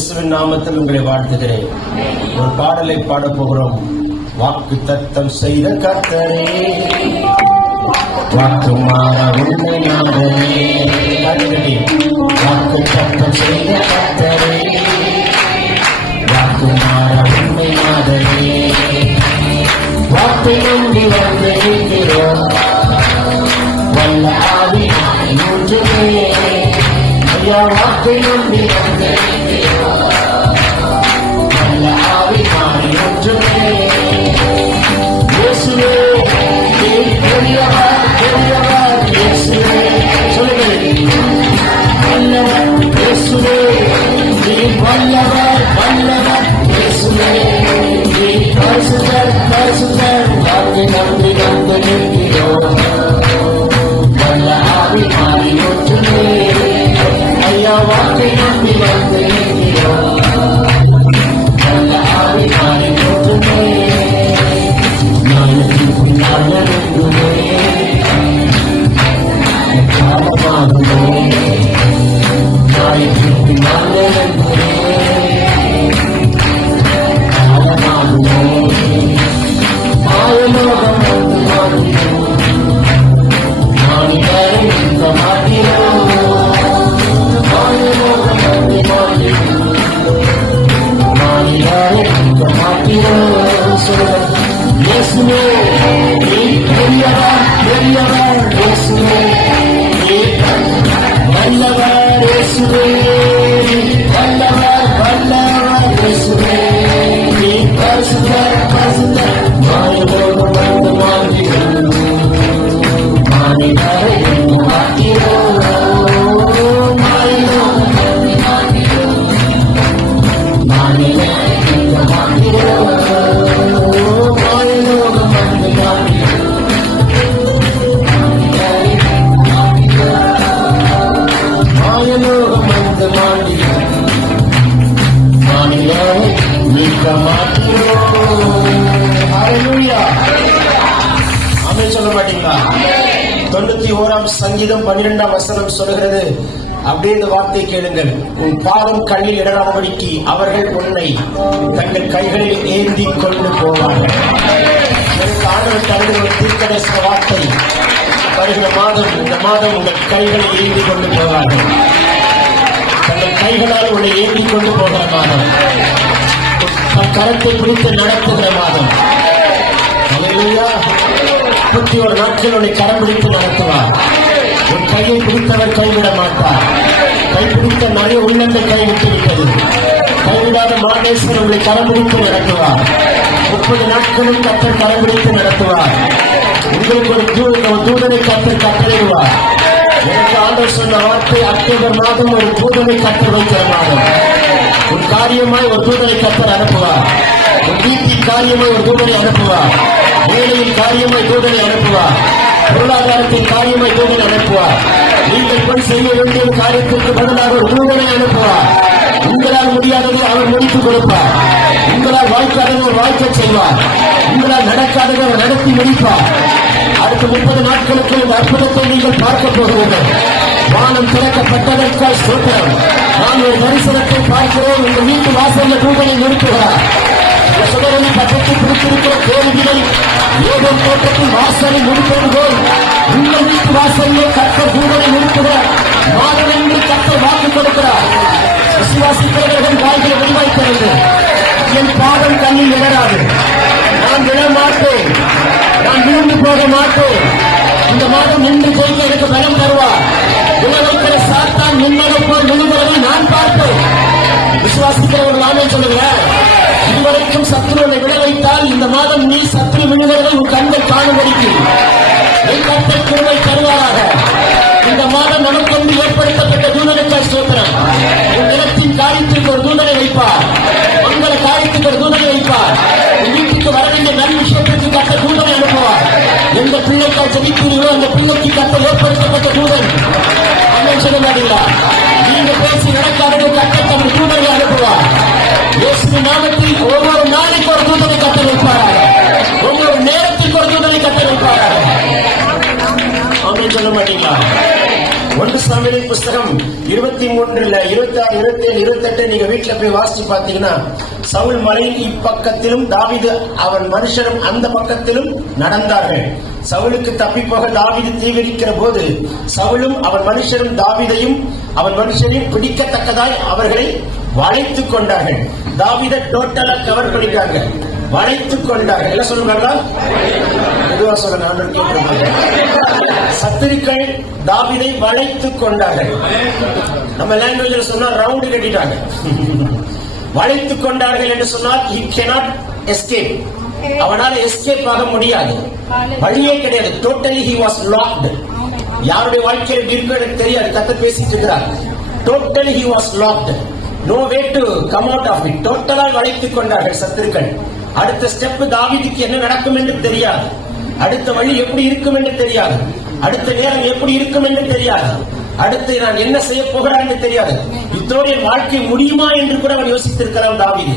இயேசுவின் நாமத்தில் உங்களை வாழ்த்துகிறேன். ஒரு பாடலை பாடப் போகிறோம். வாக்கு தத்தம் செய்த கர்த்தரே, வாக்கு மாற உண்மை நாதரே. வாக்கு தத்தம் செய்த கர்த்தரே, வாக்கு மாற உண்மை நாதரே. வாக்கை நம்பி வந்து நிற்கிறோம், வல்ல ஆவி மூன்றுமே. ஐயா, வாக்கை நம்பி வந்து வல்ல ஆவி மாறி ஒன்றுமே. இயேசுவே பெரியவர், பெரியவர் இயேசுவே. சொல்லுங்கள், வல்லவர் இயேசுவே, நீ வல்லவர், வல்லவர் இயேசுவே, நீ பரிசுத்தர், பரிசுத்தர். வாக்கை நம்பி வந்து நிற்கிறோம், வல்ல ஆவி மாறி ஒன்றுமே. ஐயா, வாக்கை நம்பி வந்து நிற்கிறோம், வல்ல ஆவி மாறி ஒன்றுமே. நல்லதுமே காலமாகுமே, நாளைக்கு நல்லதுமே காலமாகுமே. ஆயுலோகம் வந்து மாற்றினோம், நாளிகளை இந்த மாற்றினோம். ஆயுலோகம் வந்து மாற்றினோம், நாளிகளை இந்த மாற்றினோம். சொல்லுங்கள், இயேசுவே நீ பெரியவர், பெரியவர் இயேசுவே, நீ வல்லவர் இயேசுவே, வல்லவர், வல்லவர் இயேசுவே, நீ பரிசுத்தர், பரிசுத்தர். மாயலோகம் வந்து மாற்றினோம், மானிடரை மாற்றினோம். மாயலோகம் வந்து மாற்றினோம், மானிடரை மாற்றினோம். சொல்ல மாட்டீங்களா? 91 சங்கீதம் 12 வசனம் சொல்லுகிறது, அப்படியே இந்த வார்த்தை கேளுங்கள். உன் பாதம் கண்ணில் இடராமடிக்கு அவர்கள் உன்னை தங்கள் கைகளில் ஏந்தி கொண்டு போவார்கள். எனக்கு ஆண்டவர் தருகிற தீர்க்கதரிசன வார்த்தை, வருகிற மாதம், இந்த மாதம் உங்கள் கைகளில் ஏந்தி கொண்டு போவார்கள். தங்கள் கைகளால் உன்னை ஏந்தி கொண்டு போகிற மாதம், தன் கரத்தை பிடித்து நடத்துகிற மாதம். 31 நாட்கள் உன்னை கரம் பிடித்து நடத்துவார். உன் கையை பிடித்தவர் கைவிட மாட்டார். கைப்பிடித்த நிறைய உள்ளங்கள் கைவிட்டு விட்டது. கைவிடாத மாதேஸ்வரர் உங்களை கரம் பிடித்து நடத்துவார். 30 நாட்களும் கர்த்தர் கரம் பிடித்து நடத்துவார். உங்களுக்கு ஒரு தூதனை கர்த்தர் கட்டளையிடுவார். எனக்கு ஆண்டவர் சொன்ன வார்த்தை, அக்டோபர் மாதம் ஒரு தூதனை கர்த்தர் வைக்கிற மாதம். உன் காரியமாய் ஒரு தூதனை கர்த்தர் அனுப்புவார். உன் வீட்டின் காரியமாய் ஒரு தூதனை அனுப்புவார். வேலையின் காரியமாய் தூதனை அனுப்புவார். பொருளாதாரத்தின் காரியமாய் தூதனை அனுப்புவார். நீங்கள் போய் செய்ய வேண்டிய காரியத்திற்கு பதிலாக ஒரு தூதனை அனுப்புவார். உங்களால் முடியாததை அவர் முடித்துக் கொடுப்பார். உங்களால் வாய்க்காததை அவர் வாய்க்க செய்வார். உங்களால் நடக்காததை அவர் நடத்தி முடிப்பார். அடுத்த 30 நாட்களுக்கு இந்த அற்புதத்தை நீங்கள் பார்க்க போகிறீர்கள். வானம் திறக்கப்பட்டதற்காக ஸ்தோத்திரம். நான் ஒரு தரிசனத்தை பார்க்கிறேன். உங்கள் வீட்டு வாசல்ல தூதனை நிறுத்துகிறார். சுடரில் பட்டத்தை பிடித்திருக்கிற கேள்விகளை ஏதோ தோட்டத்தில் வாசலை முடிப்பது போல் உங்கள் வீட்டு வாசலிலே கர்த்தர் தூதனை நிறுத்துகிறார். மாதம் என்று கர்த்தர் வாக்கு கொடுக்கிறார். விசுவாசிக்கிறவர்கள் வாய்களை வெளிவாய்க்கிறது. என் பாதம் கண்ணில் இடராது. நான் விழ மாட்டேன், நான் விழுந்து போக மாட்டேன். இந்த மாதம் நின்று ஜெயிக்க எனக்கு பலம் தருவார். விழ வைக்கிற சாத்தான் நிம்மதை போல் விழுகிறதை நான் பார்ப்பேன். விசுவாசிக்கிறவர்கள் ஆமே சொல்லுகிறார். இதுவரைக்கும் சத்துருவை விழ வைத்தால் இந்த மாதம் நீ சத்துரு விழுகிறதை உன் கண்கள் காணும்படிக்கு என் கர்த்தர் கிருபை தருவாராக. இந்த மாதம் நமக்கொண்டு ஏற்படுத்தப்பட்ட தூதனுக்காய் ஸ்தோத்திரம். உன் நிலத்தின் காரியத்திற்கு ஒரு தூதனை வைப்பார். மங்கள காரியத்துக்கு ஒரு தூதனை வைப்பார். உன் வீட்டுக்கு வர வேண்டிய நல் விஷயத்திற்கு கர்த்தர் தூதனை அனுப்புவார். எந்த பிள்ளைக்கால் ஜெபிக்கிறீர்களோ அந்த பிள்ளைக்கு கர்த்தர் ஏற்படுத்தப்பட்ட தூதன். அண்ணன் சொல்ல மாட்டீங்களா? நீங்க பேசி நடக்காதது கர்த்தர் தன் தூதனை அனுப்புவார். இயேசுவின் நாமத்தில் ஒவ்வொரு நாளைக்கு ஒரு தூதனை கட்ட வைப்பாராக. ஒவ்வொரு நேரத்துக்கு ஒரு தூதனை கட்ட வைப்பாராக. அவங்க சொல்ல மாட்டீங்களா? 1 சாமுவேலின் புஸ்தகம் 23, 26, 27, 28 நீங்க வீட்டுல போய் வாசிச்சு பாத்தீங்கன்னா, சவுல் மலையின் இப்பக்கத்திலும் தாவீது அவன் மனுஷரும் அந்த பக்கத்திலும் நடந்தார்கள். சவுலுக்கு தப்பி போக தாவீது தீவிரிக்கிற போது சவுலும் அவன் மனுஷரும் தாவீதையும் அவன் மனுஷரையும் பிடிக்கத்தக்கதாய் அவர்களை வளைத்துக் கொண்டார்கள். தாவீதை டோட்டலா கவர் பண்ணிட்டாங்க, வளைத்துக் கொண்டார்கள். என்ன சொல்லுங்க, பொதுவா சொல்ல, சத்துருக்கள் தாவீதை வளைத்துக் கொண்டார்கள். நம்ம லாங்குவேஜ்ல சொன்னா ரவுண்டு கட்டிட்டாங்க. வளைத்துக் கொண்டார்கள் என்று சொன்னால் he cannot escape, அவனால எஸ்கேப் ஆக முடியாது, வழியே கிடையாது. Totally he was locked. யாருடைய வாழ்க்கையில் இருக்கும் எனக்கு தெரியாது, கர்த்தர் பேசிட்டு இருக்கிறார். Totally he was locked, no way to come out of it. டோட்டலாக வளைத்துக் கொண்டார்கள் சத்துருக்கள். அடுத்த ஸ்டெப் தாவீதுக்கு என்ன நடக்கும் என்று தெரியாது, அடுத்த வழி எப்படி இருக்கும் என்று தெரியாது, அடுத்த நேரம் எப்படி இருக்கும் என்று தெரியாது, அடுத்து நான் என்ன செய்ய போகிறேன் என்று தெரியாது. இத்தோடைய வாழ்க்கை முடியுமா என்று கூட அவன் யோசித்திருக்கிறான் தாவீது.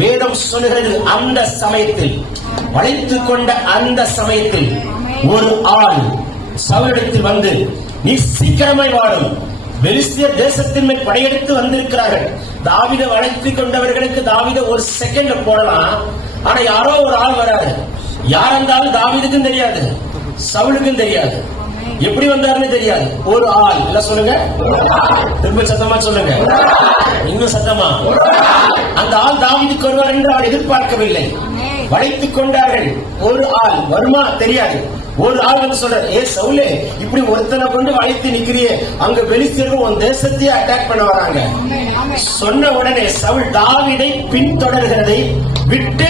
வேதம் சொல்லுகிறது, அந்த சமயத்தில், வளைத்துக் கொண்ட அந்த சமயத்தில் ஒரு ஆள் சவுலிடத்தில் வந்து, நீ சீக்கிரமாய் வாழும், பெலிஸ்தியர் தேசத்தின் மேல் படையெடுத்து வந்திருக்கிறார்கள். தாவீதை வளைத்துக் கொண்டவர்களுக்கு தாவீதை ஒரு செகண்ட் போடலாம், ஆனா யாரோ ஒரு ஆள் வராது. யார் இருந்தாலும் தாவீதுக்கும் தெரியாது, சவுலுக்கும் தெரியாது, எப்படி வந்தாருன்னு தெரியாது. ஒரு ஆள். இல்ல சொல்லுங்க, திரும்ப சத்தமா சொல்லுங்க, இன்னும் சத்தமா. அந்த ஆள் தாவீதுக்கு வருவார் என்று அவர் எதிர்பார்க்கவில்லை. வளைத்துக் கொண்டார்கள். ஒரு ஆள் வருமா தெரியாது. ஒரு ஆள் வந்து சொல்றாரு, ஏ சவுலே, இப்படி ஒருத்தனை கொண்டு வளைத்து நிக்கிறியே, அங்க பெலிஸ்தியர்கள் உன் தேசத்தையே அட்டாக் பண்ண வராங்க. சொன்ன உடனே சவுல் தாவீதை பின்தொடர்கிறதை விட்டு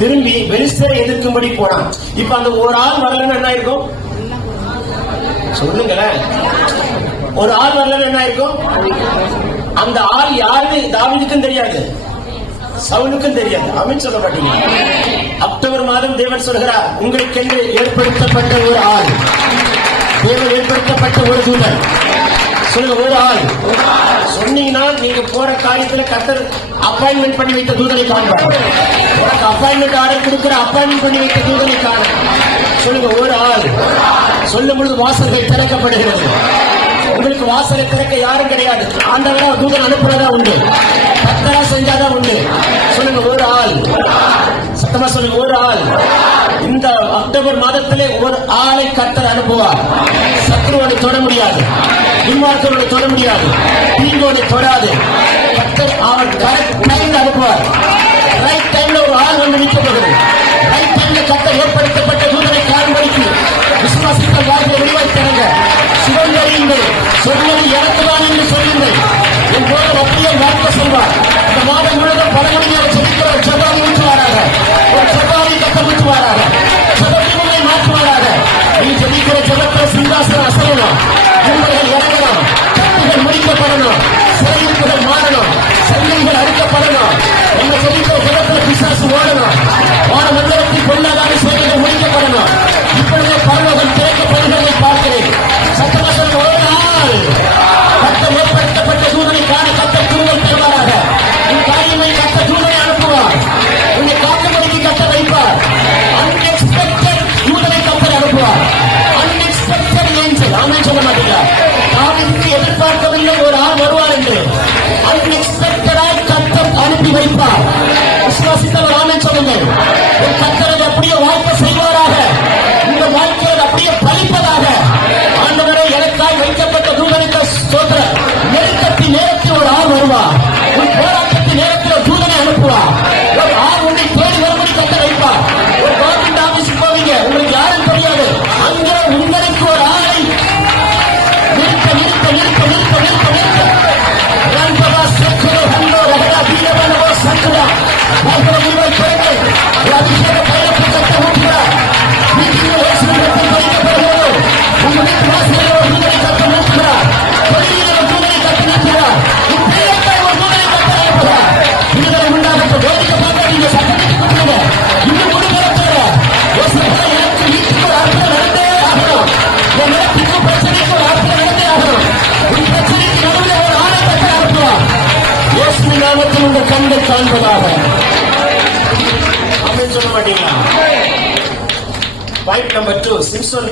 திரும்பி பெலிஸ்தியரை எதிர்க்கும்படி போனான். இப்ப அந்த ஒரு ஆள் வரலன்னு என்ன இருக்கும் சொல்லுங்களேன்? ஒரு ஆள் வரலன்னு என்ன இருக்கும்? அந்த ஆள் யாருன்னு தாவீதுக்கும் தெரியாது, சவுலுக்கும் தெரியாது. ஆமென் சொல்ல மாட்டீங்க? அக்டோபர் மாதம் தேவன் சொல்கிறார், உங்களுக்கென்று ஏற்படுத்தப்பட்ட ஒரு ஆள், தேவன் ஏற்படுத்தப்பட்ட ஒரு தூதன். சொல்லுங்க, ஒரு ஆள். சொன்னீங்கன்னா நீங்க போற காரியத்துல கர்த்தர் அப்பாயின்மெண்ட் பண்ணி வைத்த தூதனை காண்பார். உனக்கு அப்பாயின்மெண்ட் ஆர்டர் கொடுக்கிற அப்பாயின்மெண்ட் பண்ணி வைத்த தூதனை காண. சொல்லுங்க, ஒரு ஆள். சொல்லும் பொழுது வாசல்கள் திறக்கப்படுகிறது. உங்களுக்கு வாசலை திறக்க யாரும் கிடையாது, ஆண்டவரா தூதன் அனுப்புறதா உண்டு, கர்த்தரா செஞ்சாதான் உண்டு. சொல்லுங்க, ஒரு ஆள். சத்தமா சொல்லுங்க, ஒரு ஆள். இந்த அக்டோபர் மாதத்திலே ஒரு ஆளை கர்த்தர் அனுப்புவார். சத்ருவோடு தொட முடியாது, துன்மார்க்கரோடு தொட முடியாது, தீங்கோடு தொடாது. கர்த்தர் அவன் கரெக்ட் டைம்ல அனுப்புவார். ரைட் டைம்ல ஒரு ஆள் வந்து நிற்கப்படுகிறது. ரைட் டைம்ல கர்த்தர் ஏற்படுத்தப்பட்ட தூதனை காண்படிக்கு விசுவாசித்த வாழ்க்கையை வெளிவாய்த்தாங்க. சிவந்தறியுங்கள், சொன்னது எனக்குதான் என்று சொல்லுங்கள். என் போல அப்படியே வார்த்தை சொல்வார். இந்த மாதம் முழுவதும் பலமணியாக செலுத்த ஒரு ஜபாவை ஊற்றுவாராக, ஒரு ஜபாவை கட்ட ஊற்றுவாராக, ஜபத்தை மாற்றுவாராக. நீ ஜெபிக்கிற ஜபத்தில் சிங்காசனம் அசையணும், உங்கள் இறங்கணும், கட்டுகள் முடிக்கப்படணும், சிறையிருப்புகள் மாறணும், சந்தைகள் அறுக்கப்படணும். எங்க ஜெபிக்கிற ஜபத்தில் பிசாசு ஓடணும், வான மண்டலத்தில் பொருளாதார சேவைகள் முடிக்கப்படணும். இப்பொழுது பரலோகம் திறக்கப்படுகிறதை பார்க்கிறேன். சட்டமன்ற ஒரு நாள் கர்த்தர் ஏற்படுத்தப்பட்ட தூதனை காண கர்த்தர் தூதன் தருவாராக. உன் காரியங்களை கர்த்தர் தூதனை அனுப்புவார், உன்னை காக்கும்படிக்கு கர்த்தர் வைப்பார். அன்எக்ஸ்பெக்டட் தூதனை கர்த்தர் அனுப்புவார். Unexpected angel. ஆமென் சொல்ல மாட்டீங்களா? தாவீதுக்கு எதிர்பார்க்கவில்லை ஒரு ஆள் வருவார் என்று. அன்எக்ஸ்பெக்டடாய் கர்த்தர் அனுப்பி வைப்பார். விசுவாசித்தவர் ஆமென் சொல்லுங்கள். உன் கர்த்தரை அப்படியே வாழ்க்கை செய்வாராக, இந்த வாழ்க்கையில் அப்படியே பலிப்பதாக. ஆண்டவரே, எனக்காய் வைக்கப்பட்ட தூதனுக்கு ஸ்தோத்திரம். நெருக்கத்தின் நேரத்தில் ஒரு ஆள் வருவார், உன் போராட்டத்தின் நேரத்தில் தூதனை அனுப்புவார். ஒரு ஆள் உன்னை தேடி வரும்படி கர்த்தர் வைப்பார். ஒரு கவர்மெண்ட் ஆபீஸுக்கு போவீங்க, உங்களுக்கு யாரும் தெரியாது, அங்கே உங்களுக்கு ஒரு ஆளை நிறுத்த நிறுத்த நிறுத்த நிறுத்த நிறுத்த நிறுத்த ரன்பவா சக்குரோ ஹந்தோ ரகடா வீரவனவோ சக்குரா பார்க்கிற உங்கள் பிறகு ஒரு அபிஷேக பயணத்தை கட்ட ஊற்றுகிறார். வீட்டில் இயேசுவிடத்தில் பறிக்கப்படுகிறது. உங்கள் வீட்டு வாசலில் ஒரு தூதனை கட்ட நிறுத்துகிறார், தொழிலில் ஒரு தூதனை கட்ட நிறுத்துகிறார், இப்பேரத்தை ஒரு தூதனை கட்ட நிறுத்துகிறார். விடுதலை உண்டாகட்டும். வேடிக்கை பார்க்க நீங்க சட்டத்தை கொடுத்துருங்க. இன்னும் கொடுக்கிறத எனக்கு வீட்டுக்கு ஒரு அற்புதம் நடந்தே ஆகணும், என் நிலத்துக்கு பிரச்சனைக்கு ஒரு அற்புதம் நடந்தே ஆகணும். உன் பிரச்சனைக்கு நடுவில் ஒரு ஆணை கட்ட அனுப்புவார். இயேசுவின் நாமத்தில் உங்கள் கண்கள் காண்பதாக. அப்படின்னு சொல்ல மாட்டீங்களா? பாயிண்ட் நம்பர் 2, சிம்சோன்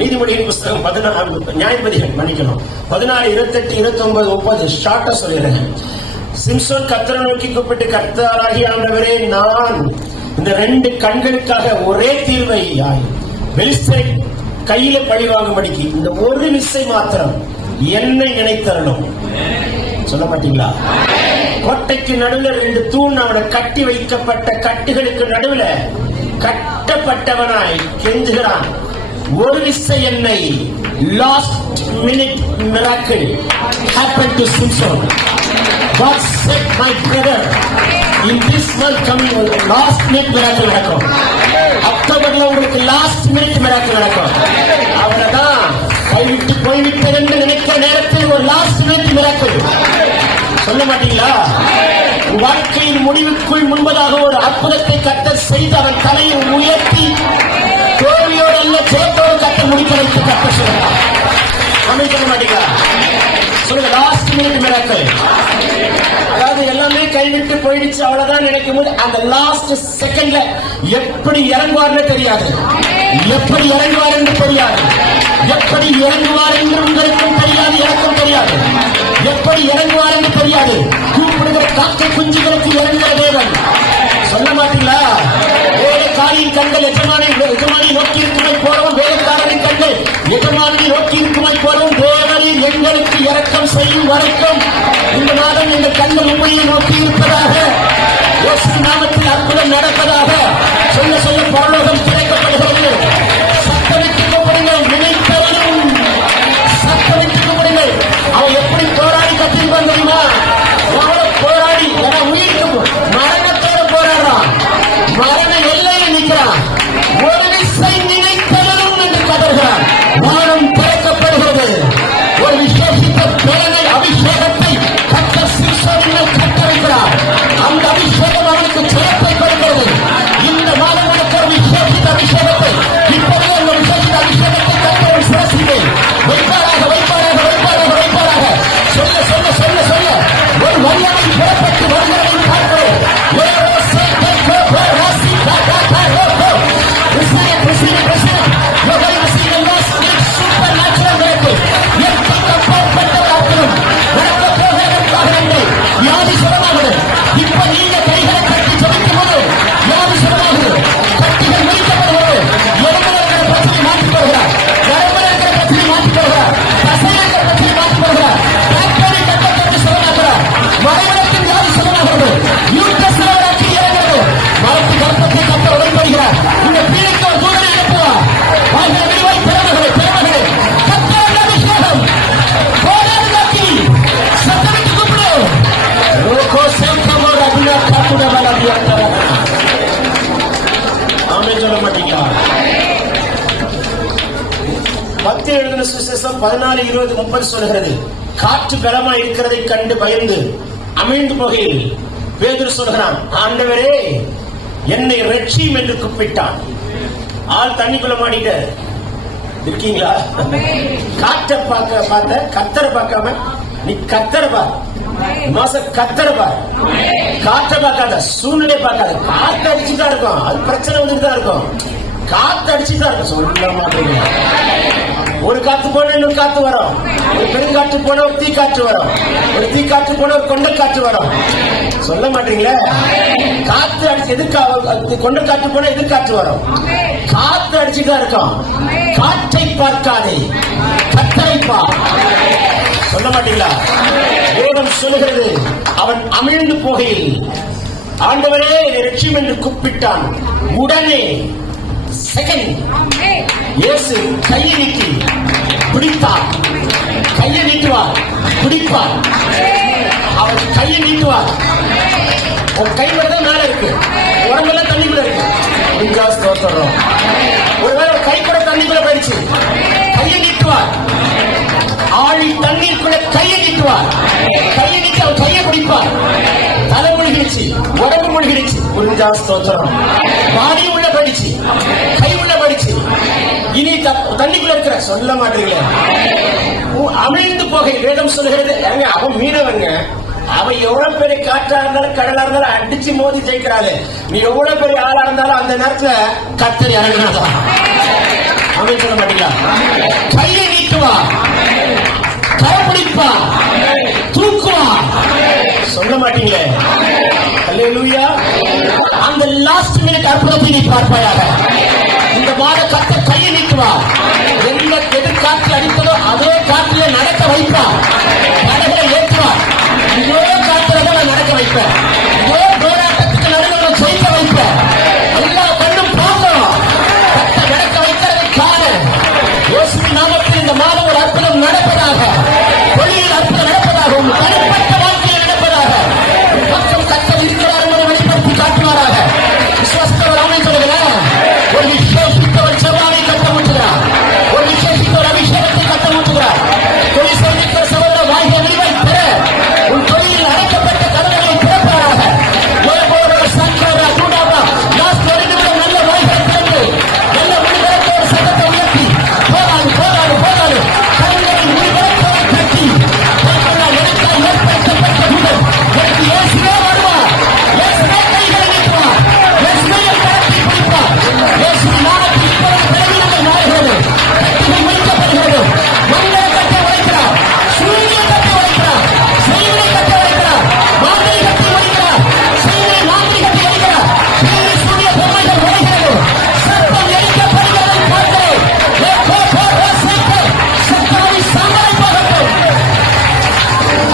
நீதிமொழியின் புஸ்தகம் 14 நியாயாதிபதிகள் மன்னிக்கணும் 14, 28, 29, 30 ஷார்ட்டா சொல்லிடுறேன். சிம்சோன் கர்த்தரை நோக்கி கூப்பிட்டு, கர்த்தராகிய ஆண்டவரே, நான் இந்த 2 கண்களுக்காக ஒரே தீர்வை பெலிஸ்தரை கையில பழி வாங்கும்படிக்கு இந்த ஒரு விசை மாத்திரம் என்னை நினைத்தரணும். சொல்ல மாட்டீங்களா? கோட்டைக்கு நடுவில் 2 தூண் அவனை கட்டி வைக்கப்பட்ட கட்டுகளுக்கு நடுவில் கட்டப்பட்டவனாய் கெஞ்சுகிறான். ஒரு விசை என்னை. Last minute miracle happened to Samson. God said, my brother, in this month coming last minute miracle நடக்கும். அக்டோபர்ல உங்களுக்கு லாஸ்ட் மினிட் மிராக்கிள் நடக்கும். அவனதான் கைவிட்டு போய்விட்டது என்று நினைக்கிற நேரத்தில் ஒரு லாஸ்ட் மினிட் மிராக்கிள். சொல்ல மாட்டீங்களா? வாழ்க்கையின் முடிவுக்குள் முன்பதாக ஒரு அற்புதத்தை கர்த்தர் செய்து அவன் தலையை உயர்த்தி தோல்வியோடு அல்ல ஜெயத்தோடு கர்த்தர் முடிக்க வைத்து கர்த்தர் சொல்லுங்க. சொல்ல மாட்டீங்களா? சொல்லுங்க, லாஸ்ட் மினிட் மிராக்கிள். அதாவது எல்லாமே கைவிட்டு போயிடுச்சு அவ்வளவுதான் நினைக்கும் போது அந்த லாஸ்ட் செகண்ட்ல எப்படி இறங்குவார்னு தெரியாது, எப்படி இறங்குவார் என்று தெரியாது, எப்படி இறங்குவார் என்று உங்களுக்கும் தெரியாது, எனக்கும் தெரியாது. எப்படி இறங்குவார் என்று தெரியாது. கூப்பிடுகிற காக்கை குஞ்சுகளுக்கு இறங்குகிற தேவன். சொல்ல மாட்டீங்களா? வேலைக்காரியின் கண்கள் எஜமானை நோக்கி இருக்குமை போலவும், வேலைக்காரரின் கண்கள் எஜமானை நோக்கி இருக்குமை போலவும் தேவனில் எங்களுக்கு இரக்கம் செய்யும் வரைக்கும் இந்த மாதம் இந்த கண்கள் உண்மையை நோக்கி இருப்பதாக, இயேசு நாமத்தில் அற்புதம் நடப்பதாக சொல்ல சொல்ல பரலோகம் கிடைக்கப்படுகிறது. சத்தமிட்டு கூப்பிடுங்கள், நினைத்தவனும் சத்தமிட்டு கூப்பிடுங்கள். அவன் எப்படி போராடி கத்திருப்பான் தெரியுமா? அவனை போராடி உயிருக்கு மரணத்தோடு போராடுறான், மரண எல்லையில் நிற்கிறான். ஒரு விசை நினைத்தவனும் என்று கதறுகிறான். வானம் திறக்கப்படுகிறது. ஒரு விசேஷித்த பேரனை அபிஷேகத்தை கர்த்தர் சிம்சோனில் கட்ட வைக்கிறார். அந்த அபிஷேகம் அவனுக்கு ஜெயத்தை கொடுக்கிறது. இந்த மாதம் எனக்கு ஒரு விசேஷித்த அபிஷேகத்தை, இப்போதே ஒரு விசேஷித்த அபிஷேகத்தை கர்த்தர் சிரசிலே வைப்பாராக வைப்பாராக வைப்பாராக வைப்பாராக. சொல்ல சொல்ல சொல்ல சொல்ல ஒரு வல்லமை புறப்பட்டு வருகிறதை பார்க்கிறோம். யாரு சுரமாகுது? இப்ப நீங்க கைகளை கட்டி ஜபிக்கும் போது யாரு சுரமாகுது? கட்டிகள் முடிக்கப்படுகிறது. எலும்புல இருக்கிற பிரச்சனை மாற்றி போகிறார், நரம்புல இருக்கிற பிரச்சனை மாற்றி போகிறார், தசையில இருக்கிற பிரச்சனை மாற்றி போகிறார், டாக்டரின் கட்டத்தை சுரமாக்குறார். மறைவிடத்தில் யாரு சுரமாகிறது? யூட்ரஸ்ல ஒரு அக்கி இறங்குறது. மரத்து கற்பத்தை கட்ட உடன்படுகிறார். இந்த பீடைக்கு ஒரு தூதனை அனுப்புவார். வாழ்கிற விரிவாய் பெருமகளே பெருமகளே கத்தர் அபிஷேகம் போராடு காட்டி சத்தமிட்டு கூப்பிடு. சொல்ல மாட்டீங்களா? 10 எழுதின சுவிசேஷம் 14, 20, 30 சொல்கிறது. காற்று பலமா இருக்கிறதை கண்டு பயந்து அமிழ்ந்து போகையில் பேதுரு சொல்கிறான், ஆண்டவரே என்னை ரட்சியும் என்று கூப்பிட்டான். ஆள் தண்ணிக்குள்ள மாட்டிட்ட இருக்கீங்களா? காற்றை பார்த்த கத்தரை பார்க்காம நீ கத்தரை பார். மாசம் கத்தரை பார், காற்றை பார்க்காத, சூழ்நிலை பார்க்காத. காற்று அடிச்சுதான் இருக்கும், அது பிரச்சனை வந்துட்டு தான் இருக்கும். காற்று அடிச்சுதான் இருக்கும். சொல்ல மாட்டீங்க. ஒரு காத்து போன இன்னொரு காத்து வரும், ஒரு பெருங்காற்று போன ஒரு தீக்காற்று வரும், ஒரு தீக்காற்று போன ஒரு கொண்ட காற்று வரும். சொல்ல மாட்டீங்களே? காத்து அடிச்சு எதுக்கு கொண்ட காற்று போன எதிர்காற்று வரும். காத்து அடிச்சுதான் இருக்கும். காற்றை பார்க்காதே, கத்தரை பார். சொல்ல மாட்டீங்களா? வேதம் சொல்லுகிறது, அவன் அமிழ்ந்து போகையில் ஆண்டவரே ரட்சியும் என்று கூப்பிட்டான். உடனே செகண்ட் இயேசு கையை நீட்டி பிடித்தார். கையை நீட்டுவார், பிடிப்பார். அவர் கையை நீட்டுவார். உன் கை மட்டும் மேல இருக்கு, உடம்பெல்லாம் தண்ணிக்குள்ள இருக்கு. ஒருவேளை கை கூட தண்ணிக்குள்ள போயிடுச்சு. கையை நீட்டுவார். ஆழி தண்ணீருக்குள்ள கையை நீட்டுவார். கையை நீட்டி அவர் கையை பிடிப்பார். தலை முழுகிடுச்சு, உடம்பு முழுகிடுச்சு. புரிஞ்சா ஸ்தோத்திரம். பாடி உள்ள படிச்சு, கை உள்ள படிச்சு, இனி தண்ணிக்குள்ள இருக்கிற சொல்ல மாட்டீங்களே. அமிழ்ந்து போகை வேதம் சொல்லுகிறது. அவன் மீனவங்க, அவன் எவ்வளவு பெரிய காற்றா இருந்தாலும் கடலா இருந்தாலும் அடிச்சு மோதி ஜெயிக்கிறாரு. நீ எவ்வளவு பெரிய ஆளா இருந்தாலும் அந்த நேரத்துல கர்த்தர் இறங்குறதா அவன் சொல்ல மாட்டீங்களா? கையை நீட்டுவா, கரப்பிடிப்பா, தூக்குவா, சொல்ல மாட்டீங்களே? அல்லேலூயா. அந்த லாஸ்ட் மினிட் அற்புதத்தை நீ பார்ப்பாயாக. இந்த மாத கர்த்தர் கையை நீட்டுவா, எந்த எதிர்காற்று அடித்ததோ அதே காற்றிலே நடக்க வைப்பா, நடைகளை ஏற்றுவா. இதே காற்றுல நான் நடக்க வைப்பேன், இதே போராட்டத்துக்கு நடுவில் ஜெயிக்க வைப்பேன். எல்லா கண்ணும் பார்க்கிறோம், கர்த்தர் நடக்க வைக்கிறதை காண இயேசுவின் நாமத்தில் இந்த மாதம் ஒரு அற்புதம் நடப்பதாக, தொழிலில் அற்புதம் நடப்பதாக, உங்கள் தனிப்பட்ட வாழ்க்கையில் நடப்பதாக. பக்கம் கர்த்தர் இருக்கிறார் என்பதை வெளிப்படுத்தி காட்டுவாராக. விசுவாசத்தவர் அவனை சொல்லுகிறார். ஒரு விசேஷித்தவர் செவ்வாயை கட்ட முட்டுகிறார், ஒரு விசேஷித்தவர் அபிஷேகத்தை கட்ட முட்டுகிறார். தொழில் செய்திருக்கிற சகோதர வாழ்க்கை விரிவை பெற உன் தொழிலில் அடைக்கப்பட்ட கதவுகளை திறப்பாராக. சங்கரா சூடாபா லாஸ்ட் ஒரு நிமிடம் நல்ல வாய்ப்பை திறந்து நல்ல முடிவரத்தோடு சட்டத்தை உயர்த்தி போராடு போராடு போராடு கைகளை முடிவரத்தோடு கட்டி எனக்காக ஏற்படுத்தப்பட்ட முதல் எனக்கு இயேசுவே வருவார், இயேசுவே கைகளை நீட்டுவார், இயேசுவே என் கரத்தை பிடிப்பார். இயேசுவின் நாமத்தில் இப்பொழுது பலவீனங்கள் மாறுகிறது, கட்டுகள் முடிக்கப்படுகிறது. மனிதனை கட்ட உடைக்கிறார், சூரியனை கட்ட உடைக்கிறார், செய்வனை கட்ட உடைக்கிறார், மாந்திரிகத்தை உடைக்கிறார், செய்வனை மாந்திரிகத்தை உடைக்கிறார். செய்வனை சூரிய பொம்மைகள் உடைக்கிறது, சத்தம் எரிக்கப்படுகிறதை பார்க்கிறேன். சத்தாவி சாம்பலை போகட்டும்.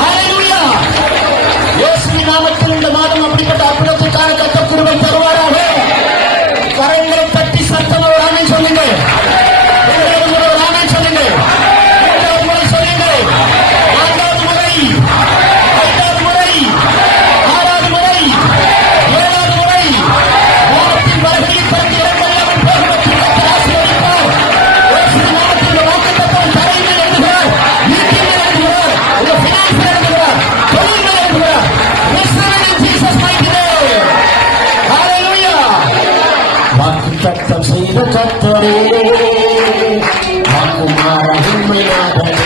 ஹல்லேலூயா. இயேசுவின் நாமத்தில் இந்த மாதம் அப்படிப்பட்ட அற்புதத்துக்கான கர்த்தர் கிருபை தருவாராக. கரங்களை தட்டி சத்தம் ஒரு ஆமென் சொல்லுங்க. இரண்டாவது முறை ஒரு ஆமென் சொல்லுங்க. மூன்றாவது முறை சொல்லுங்க. நான்காவது முறை, ஐந்தாவது முறை, ஆறாவது முறை, ஏழாவது முறை. வானத்தின் வலைகளில் திறந்து இடமெல்லாம் போகுவதற்கு கர்த்தர் ஆசீர்வதிப்பார். இயேசுவின் நாமத்தில் இந்த வாக்குத்தத்தம் தரையில் எழுதுகிறார், வீட்டில் எழுதுகிறார், உங்க பினான்ஸில் எழுதுகிறார், தொழிலில் எழுதுகிறார். Receive in Jesus' mighty name. Hallelujah. வாக்குத்தத்தம் செய்த கர்த்தரே, வாக்குமாற உண்மையாகவே.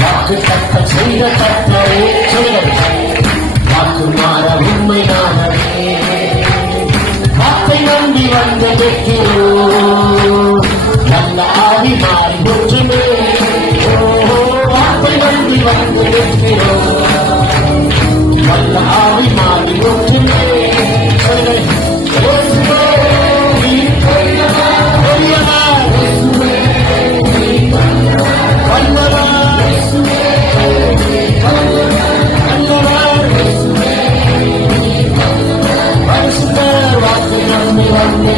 வாக்குத்தத்தம் செய்த கர்த்தரே, சொல்லுங்க. வாக்குமாற உண்மையாகவே. வார்த்தை நம்பி வந்து நிற்கிறோம், நல்ல ஆவி மாறி ஒற்றுமே. வார்த்தை நம்பி வந்து நிற்கிறோம், நல்ல ஆவி மாறி ஒற்றுமே. சொல்லுங்க. இயேசுவே, நீர் பெரியவர், வல்லவர், வல்லவர், பரிசுத்தர். வாக்கு நம்பி வந்து